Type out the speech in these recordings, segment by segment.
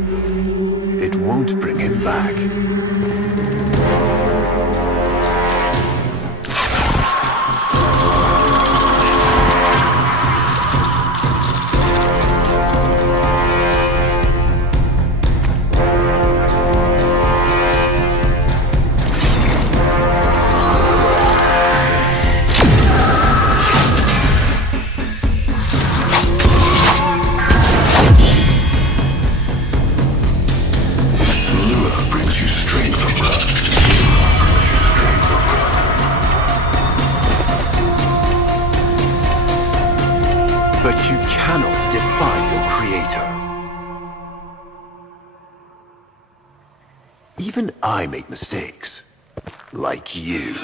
It won't bring him back. But you cannot defy your creator. Even I make mistakes. Like you.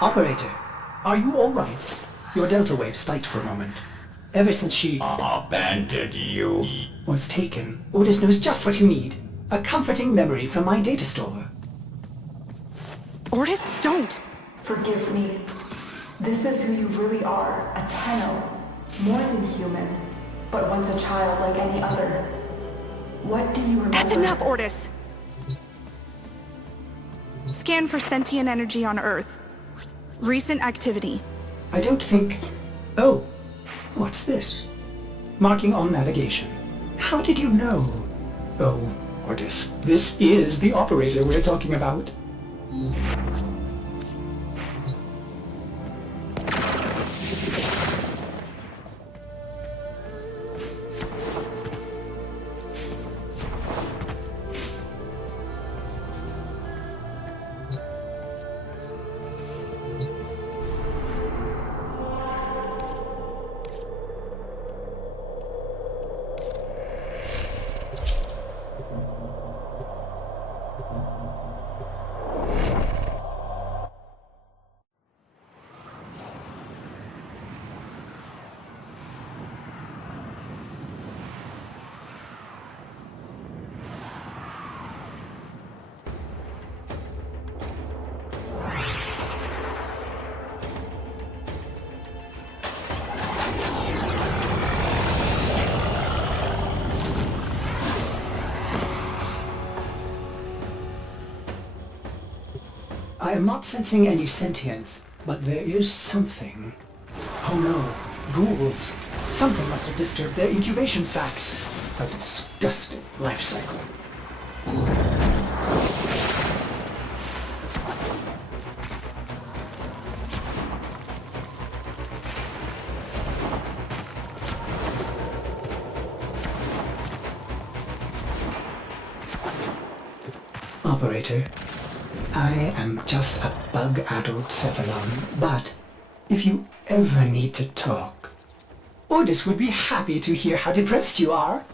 Operator, are you all right? Your delta wave spiked for a moment. Ever since she abandoned you. was taken, Otis knows just what you need. A comforting memory from my data store. Otis, don't! Forgive me. This is who you really are, a Tenno. More than human, but once a child like any other. What do you remember? That's enough, Otis! Scan for sentient energy on Earth. Recent activity. I don't think... Oh, what's this? Marking on navigation. How did you know? Oh, Otis, this is the operator we're talking about. I am not sensing any sentience, but there is something. Oh no, ghouls. Something must have disturbed their incubation sacs. A disgusting life cycle. Operator, I am just a bug-addled Cephalon, but if you ever need to talk, Otis would be happy to hear how depressed you are.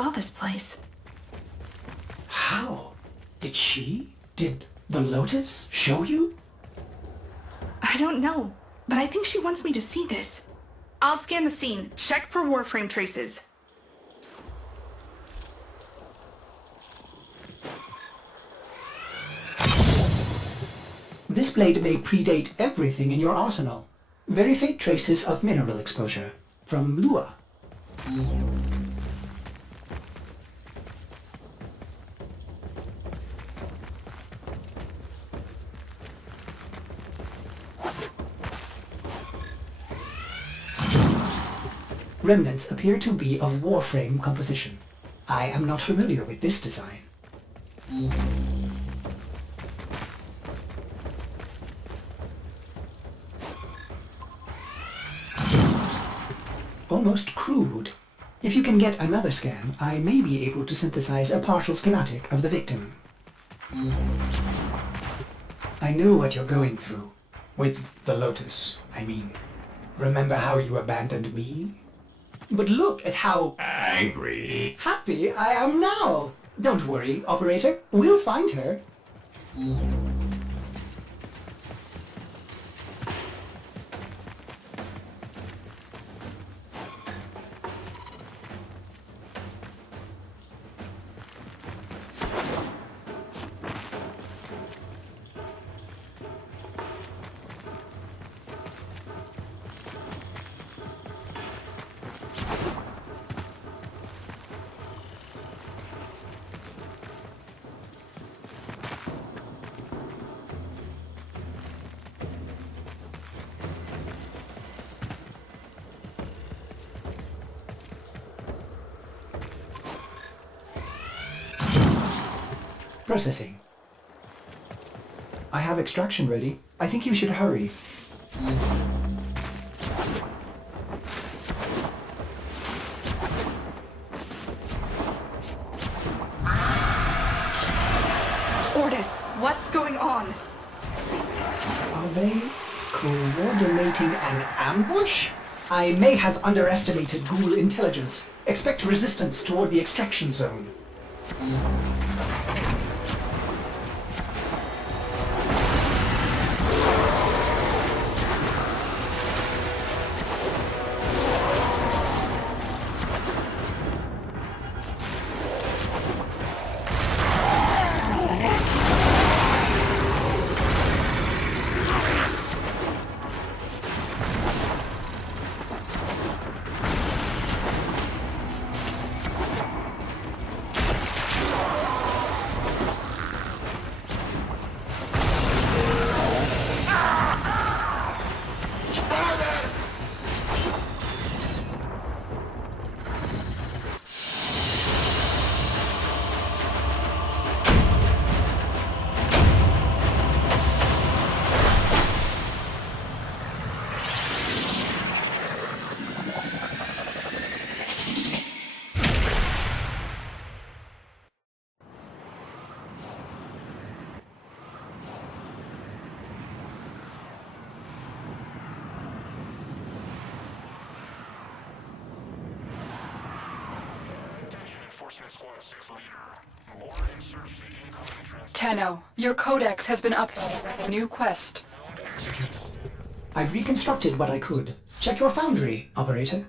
saw this place. How? Did the Lotus show you? I don't know, but I think she wants me to see this. I'll scan the scene, check for Warframe traces. This blade may predate everything in your arsenal. Very faint traces of mineral exposure. From Lua. Remnants appear to be of Warframe composition. I am not familiar with this design. Almost crude. If you can get another scan, I may be able to synthesize a partial schematic of the victim. I know what you're going through. With the Lotus, I mean. Remember how you abandoned me? But look at how Angry. happy I am now! Don't worry, operator. We'll find her. Processing. I have extraction ready. I think you should hurry. Ordis, what's going on? Are they coordinating an ambush? I may have underestimated ghoul intelligence. Expect resistance toward the extraction zone. Tenno, your codex has been updated with a new quest. I've reconstructed what I could. Check your foundry, operator.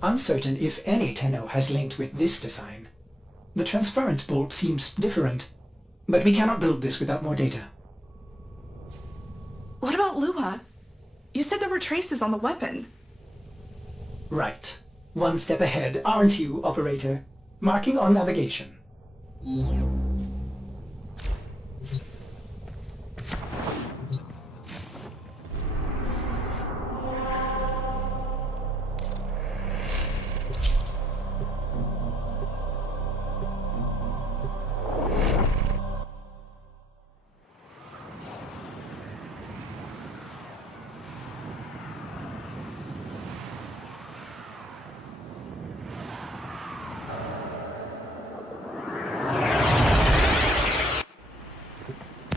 Uncertain if any Tenno has linked with this design. The transference bolt seems different, but we cannot build this without more data. What about Lua? You said there were traces on the weapon. Right. One step ahead, aren't you, operator? Marking on navigation.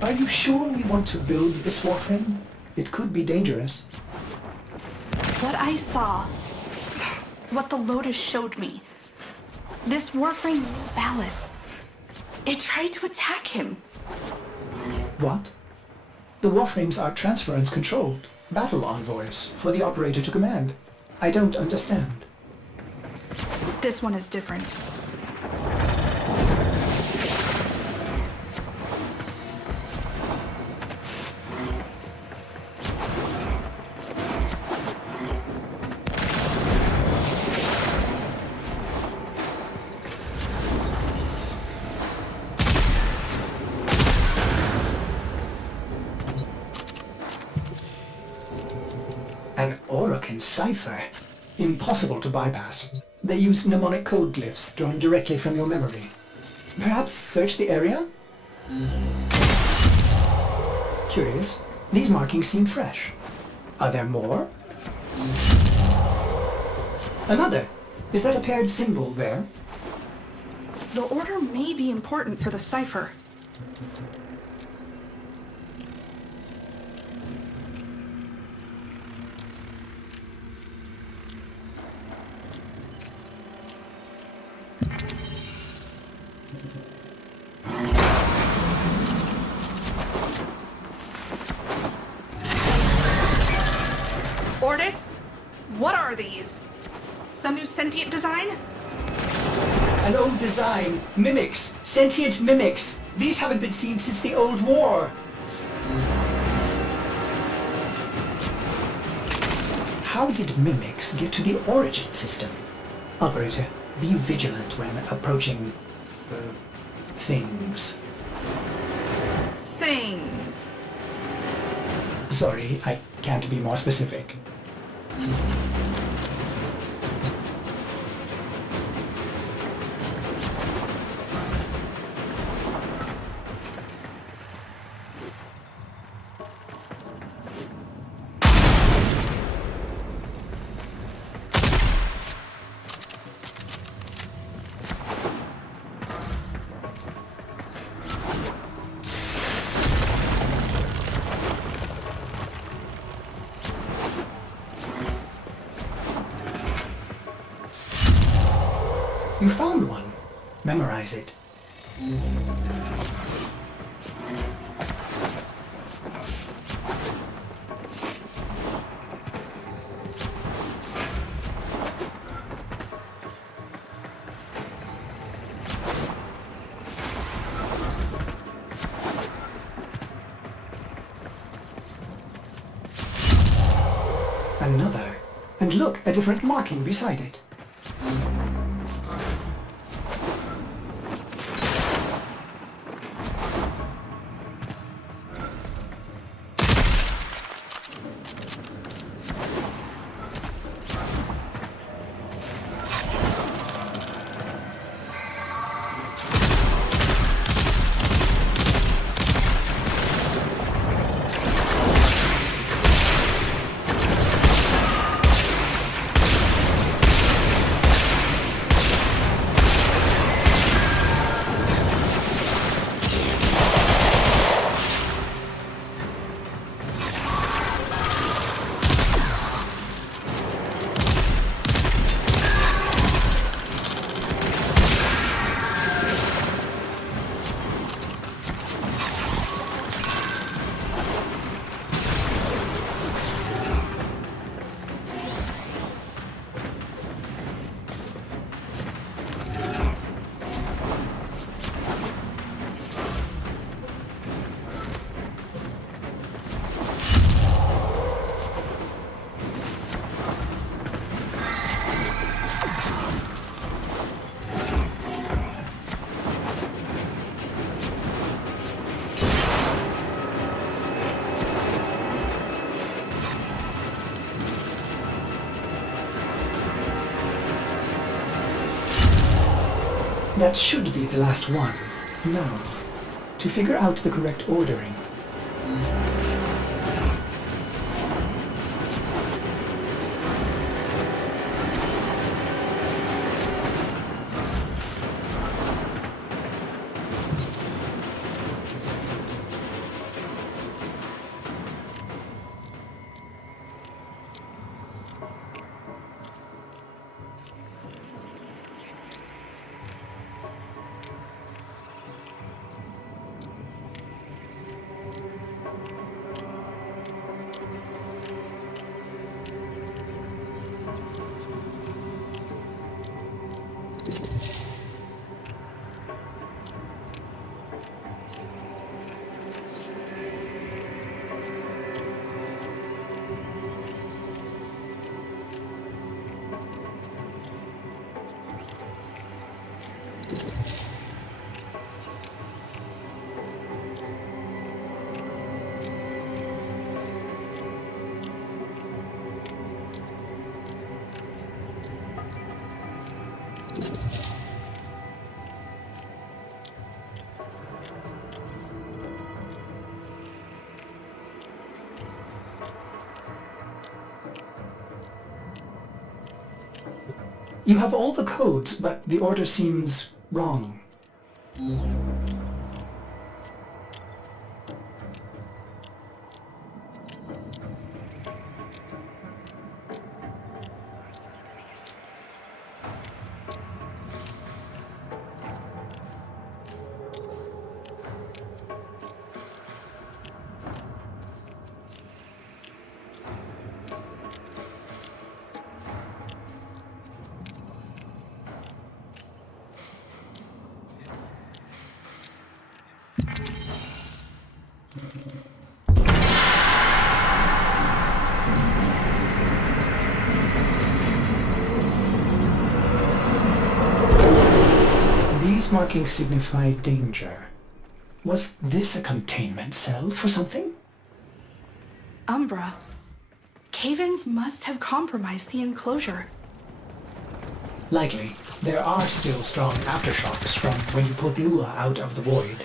Are you sure we want to build this Warframe? It could be dangerous. What I saw, what the Lotus showed me, this Warframe Ballas, it tried to attack him. What? The Warframes are transference controlled, battle envoys for the operator to command. I don't understand. This one is different. An Orokin cipher. Impossible to bypass. They use mnemonic code glyphs drawn directly from your memory. Perhaps search the area? Curious. These markings seem fresh. Are there more? Another. Is that a paired symbol there? The order may be important for the cipher. Ordis? What are these? Some new sentient design? An old design. Mimics. Sentient mimics. These haven't been seen since the old war. How did mimics get to the origin system? Operator, be vigilant when approaching... things. Things. Sorry, I can't be more specific. You found one. Memorize it. Another. And look, a different marking beside it. That should be the last one. Now, to figure out the correct ordering. You have all the codes, but the order seems wrong. These markings signify danger. Was this a containment cell for something? Umbra. Cave-ins must have compromised the enclosure. Likely. There are still strong aftershocks from when you put Lua out of the void.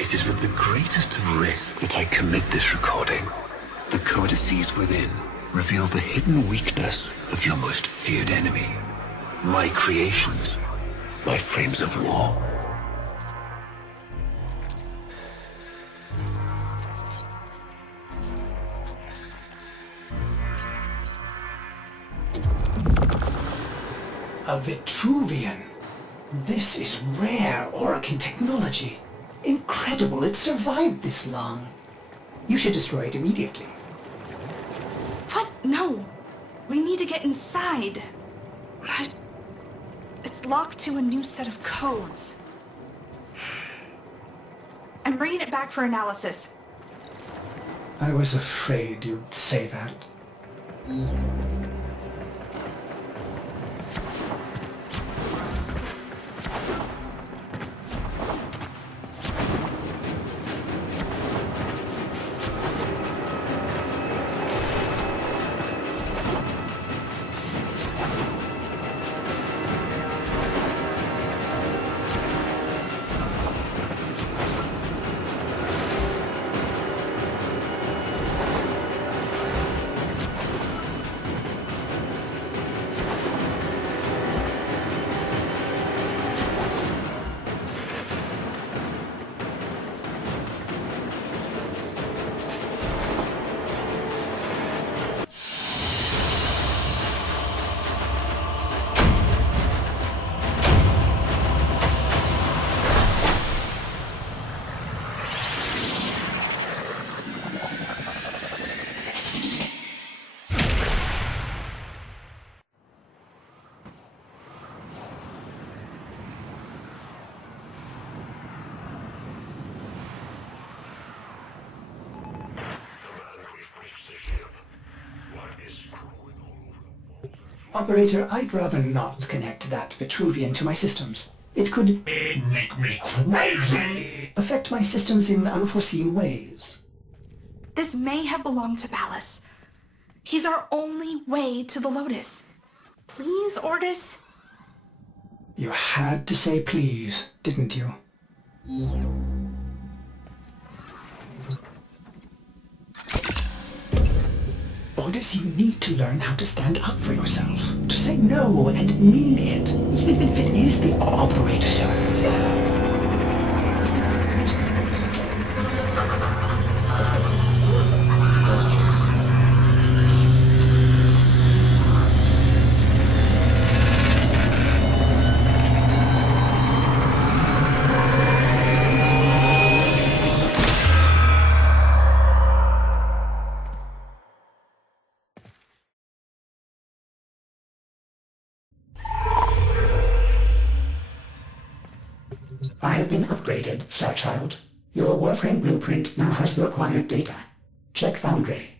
It is with the greatest of risk that I commit this recording. The codices within reveal the hidden weakness of your most feared enemy. My creations, my frames of war. A Vitruvian. This is rare Orokin technology. Incredible it survived this long. You should destroy it immediately. What? No. We need to get inside. But it's locked to a new set of codes. I'm bringing it back for analysis. I was afraid you'd say that. Operator, I'd rather not connect that Vitruvian to my systems. It could Make me crazy! affect my systems in unforeseen ways. This may have belonged to Ballas. He's our only way to the Lotus. Please, Ordis? You had to say please, didn't you? Ordis, you need to learn how to stand up for yourself. To say no and mean it, even if it is the operator. I have been upgraded, Starchild. Your Warframe blueprint now has the required data. Check Foundry.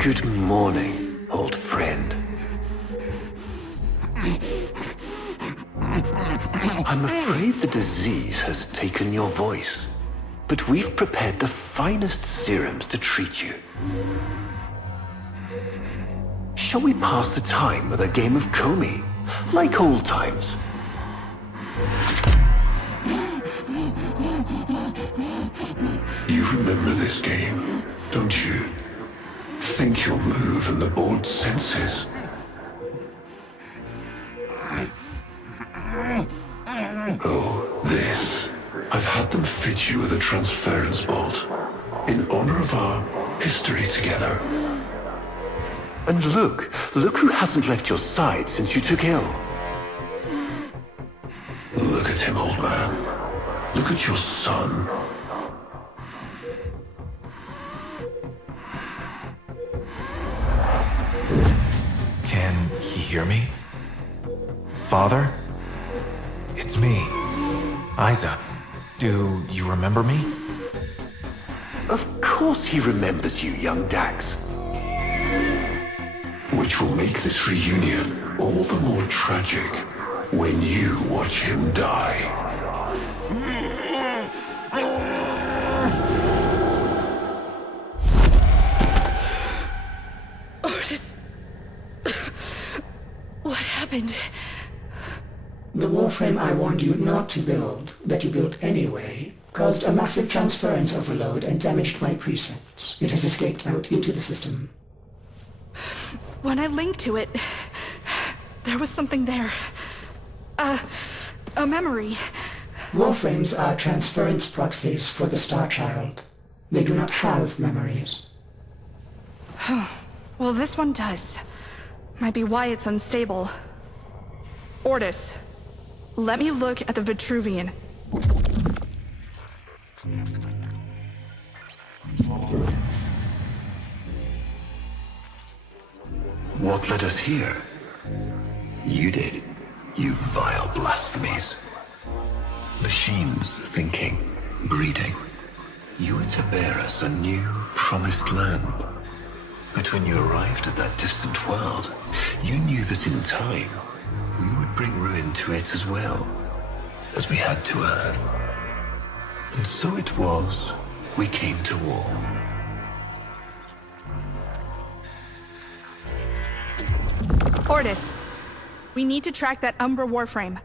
Good morning, old friend. I'm afraid the disease has taken your voice, but we've prepared the finest serums to treat you. Shall we pass the time with a game of Comey, like old times? You remember this game, don't you? Think you'll move in the board senses. Oh, this. I've had them fit you with a transference bolt in honor of our history together. And look who hasn't left your side since you took ill. Look at him, old man. Look at your son. Can he hear me? Father? It's me, Isa. Do you remember me? Of course he remembers you, young Dax. Which will make this reunion all the more tragic when you watch him die. Otis. What happened? The Warframe I warned you not to build, that you built anyway, caused a massive transference overload and damaged my precepts. It has escaped out into the system. When I linked to it, there was something there. A memory. Warframes are transference proxies for the Starchild. They do not have memories. Well, this one does. Might be why it's unstable. Ortis, let me look at the Vitruvian. What led us here? You did, you vile blasphemies. Machines thinking, breeding. You were to bear us a new, promised land. But when you arrived at that distant world, you knew that in time, we would bring ruin to it as well, as we had to Earth. And so it was, we came to war. Ortis, we need to track that Umbra Warframe.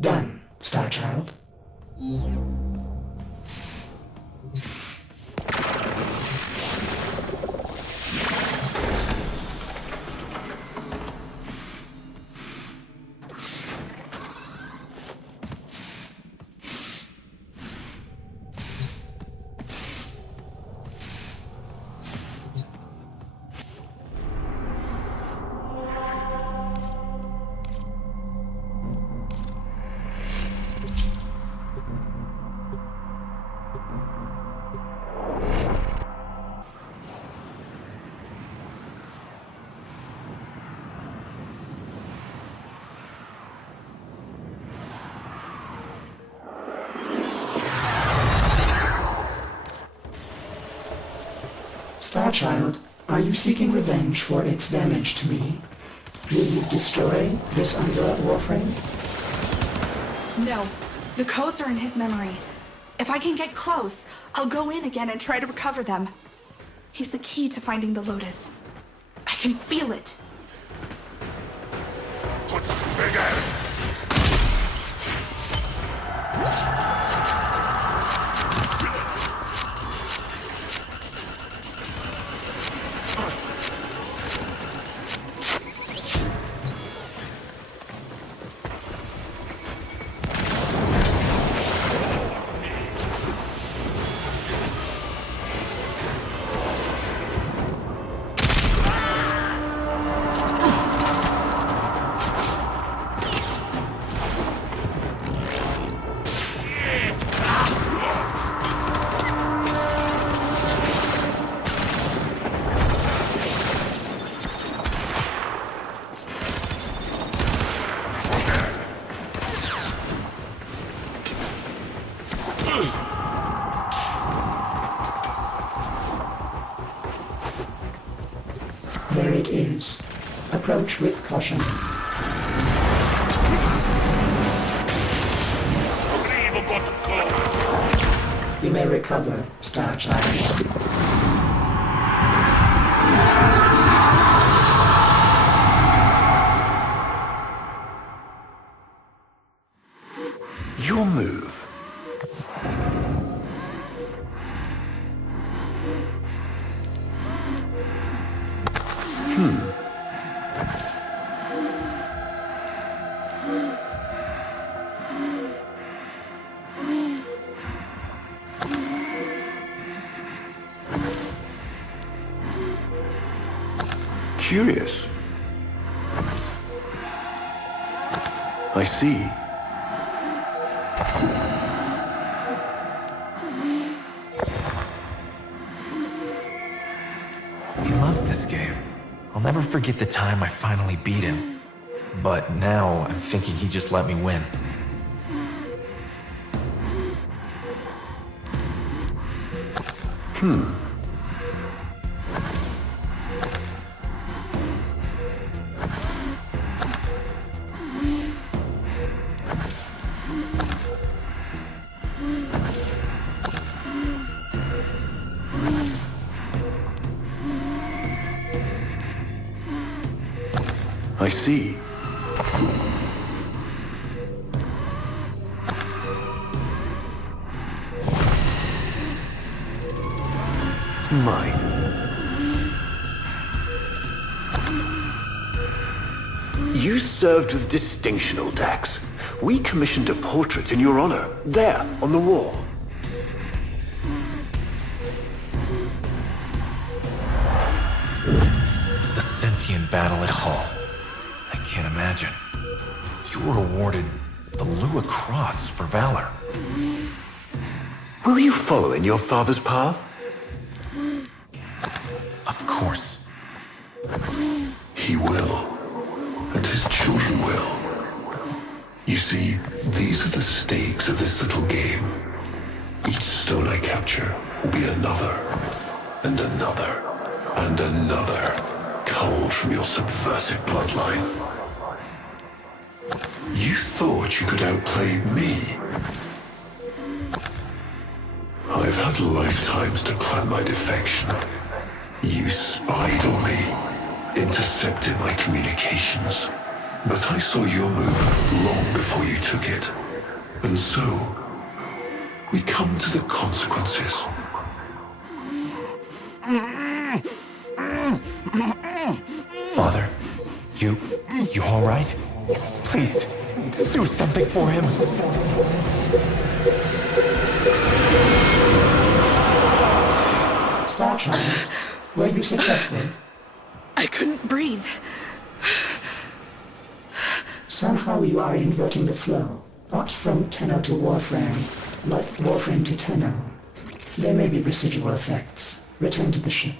Done, Starchild. Starchild, are you seeking revenge for its damage to me? Will you destroy this undead Warframe? No, the codes are in his memory. If I can get close, I'll go in again and try to recover them. He's the key to finding the Lotus. I can feel it. What's bigger? There it is. Approach with caution. You may recover, Starchild. Your move. Curious. I see. He loves this game. I'll never forget the time I finally beat him. But now I'm thinking he just let me win. I see. Mine. You served with distinction, old Dax. We commissioned a portrait in your honor, there, on the wall. The Sentient battle at Hull. I can't imagine. You were awarded the Lua Cross for valor. Will you follow in your father's path? Of course. He will, and his children will. You see, these are the stakes of this little game. Each stone I capture will be another, and another, and another, culled from your subversive bloodline. You thought you could outplay me? I've had lifetimes to plan my defection. You spied on me, intercepted my communications. But I saw your move long before you took it. And so, we come to the consequences. Father, you all right? Please, do something for him. Starchild, were you successful? I couldn't breathe. Somehow you are inverting the flow. Not from Tenno to Warframe, but Warframe to Tenno. There may be residual effects. Return to the ship.